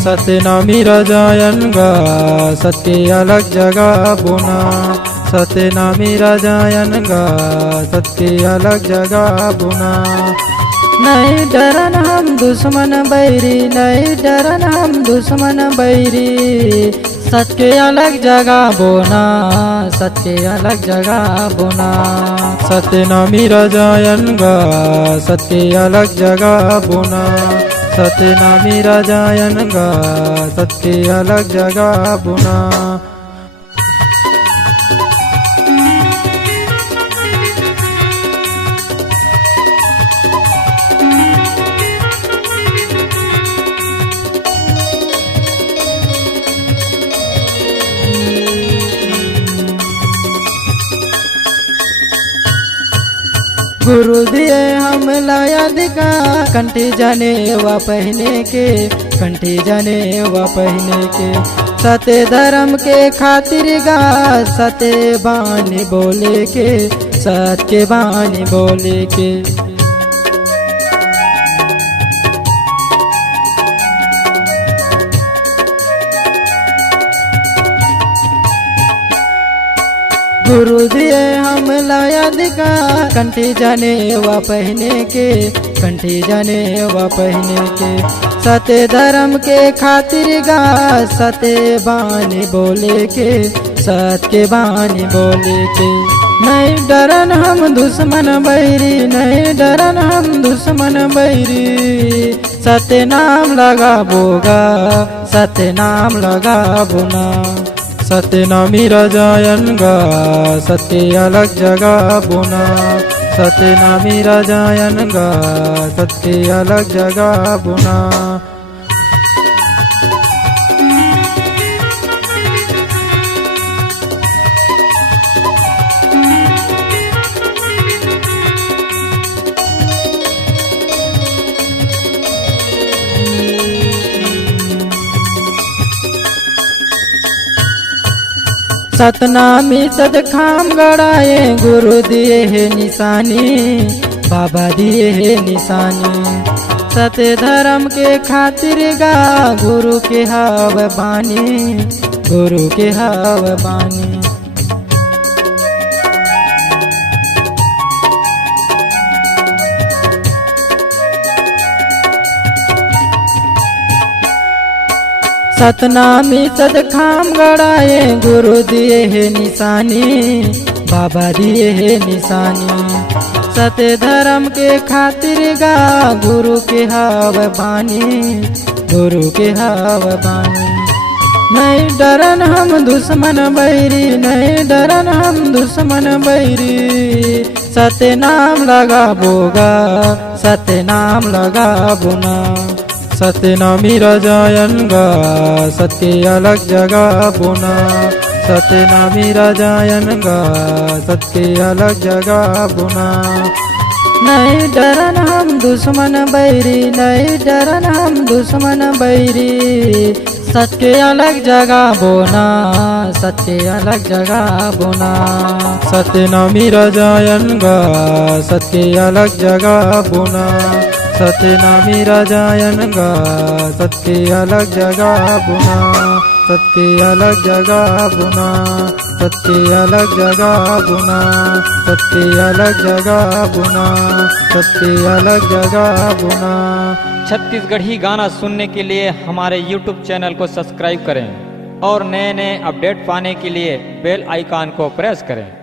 सत्यनामी राजायन गा सत्य अलग जगह बुना। सत्यनामी राजायन गा सत्य अलग जगह बुना। नहीं डरन हम दुश्मन बैरी, नहीं डरन हम दुश्मन बैरी। सत्य अलग जगह बोना, सत्य अलग जगह बोना। सत्यनामी राजायन गा सत्य अलग जगह बोना। सत्यनामी राजायन गा सत्य अलग जगह बुना। गुरु दिए हम लाया दिका कंठी जाने वा पहने के, कंठी जाने वा पहने के। सत्य धर्म के खातिर गा सत्य बानी बोले के, सत्य बानी बोले के। गुरु दिए हम लाया दिका कंठी जाने वा पहने के, कंठी जाने वा पहने के। सत्य धर्म के खातिर गा सत्य बानी बोले के, सत्य बानी बोले के। नहीं डरन हम दुश्मन बैरी, नहीं डरन हम दुश्मन बैरी। सत्य नाम लगा बोगा, सत्य नाम लगा बुना। सत्यनामी राजायन गा सत्य अलग जगह बुना। सत्यनामी राजायन गा सत्य अलग जगह बुना। सतनामी सदखाम गड़ाए गुरु दिए है निशानी, बाबा दिए है निशानी। सत्य धर्म के खातिर गा गुरु के हाव बानी, गुरु के हाव बानी। सतनामी सदखाम गड़ाए गुरु दिए है निशानी, बाबा दिए है निशानी। सत्य धर्म के खातिर गा गुरु के हाव बानी, गुरु के हाव बानी। नहीं डरन हम दुश्मन बैरी, नहीं डरन हम दुश्मन बैरी। सत्य नाम लगा बोगा, सत्य नाम लगा बुना। सत्यनामी राजायन गा सत्य अलग जगह बुना। सत्यनामी राजायन गा सत्य अलग जगह बुना। नहीं डरन हम दुश्मन बैरी, नहीं डरन हम दुश्मन बैरी। सत्य अलग जगह बोना, सत्य अलग जगह बुना। सत्यनामी राजायन गा सत्य अलग जगह बुना। सत्यनामी राजायन गा सत्य अलग जगह बुना। सत्य अलग जगह बुना, सत्य अलग जगह बुना। सत्य अलग जगह बुना, सत्य अलग जगह बुना। छत्तीसगढ़ी गाना सुनने के लिए हमारे YouTube चैनल को सब्सक्राइब करें और नए नए अपडेट पाने के लिए बेल आइकॉन को प्रेस करें।